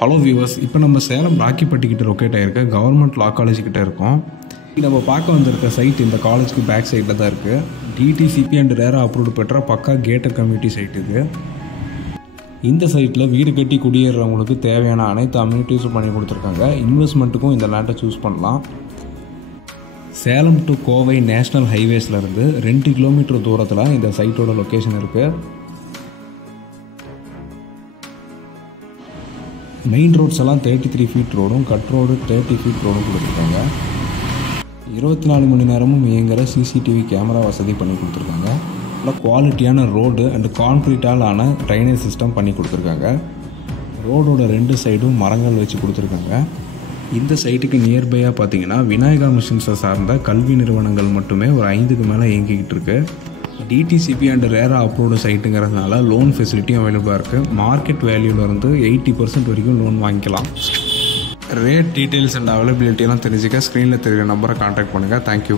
Hello viewers, இப்போ நம்ம சேலம் ராக்கிப்பட்டிக்கிட்ட லொக்கேட் ஆகிருக்க கவர்மெண்ட் லா காலேஜ் கிட்ட இருக்கோம். நம்ம பார்க்க வந்திருக்க சைட் இந்த காலேஜுக்கு பேக் சைடில் தான் இருக்குது. டிடிசிபி அண்ட் ரேரா அப்ரூவ்டு பெற்ற பக்கா கேட்டட் கம்யூனிட்டி சைட் இது. இந்த சைட்டில் வீடு கட்டி குடியேறவங்களுக்கு தேவையான அனைத்து அம்யூனிட்டிஸும் பண்ணி கொடுத்துருக்காங்க. இன்வெஸ்ட்மெண்ட்டுக்கும் இந்த லேண்டை சூஸ் பண்ணலாம். சேலம் டு கோவை நேஷ்னல் ஹைவேஸ்லேருந்து 2 கிலோமீட்டர் தூரத்தில் இந்த சைட்டோட லொக்கேஷன் இருக்குது. மெயின் ரோட்ஸ் எல்லாம் 33 ஃபீட் ரோடும், கட் ரோடு 30 ஃபீட் ரோடும் கொடுத்துருக்காங்க. 24 மணி நேரமும் இயங்குகிற சிசிடிவி கேமரா வசதி பண்ணி கொடுத்துருக்காங்க. நல்லா குவாலிட்டியான ரோடு அண்ட் கான்க்ரீட்டால் ஆன ட்ரைனேஜ் சிஸ்டம் பண்ணி கொடுத்துருக்காங்க. ரோடோட 2 சைடும் மரங்கள் வச்சு கொடுத்துருக்காங்க. இந்த சைட்டுக்கு நியர்பையாக பார்த்தீங்கன்னா விநாயகா மிஷன்ஸை சார்ந்த கல்வி நிறுவனங்கள் மட்டுமே ஒரு 5க்கு மேலே இயங்கிக்கிட்டு இருக்கு. டிடிசிபி அண்ட் ரேரா அப்ரூவ்டு சைட்டுங்கிறதுனால லோன் ஃபெசிலிட்டியும் அவைலபிளாக இருக்குது. மார்க்கெட் வேல்யூலேருந்து 80% வரைக்கும் லோன் வாங்கிக்கலாம். ரேட் டீட்டெயில்ஸ் அண்ட் அவைலபிலிட்டியெல்லாம் தெரிஞ்சுக்க ஸ்க்ரீனில் தெரிகிற நம்பரை கான்டாக்ட் பண்ணுங்கள். தேங்க்யூ.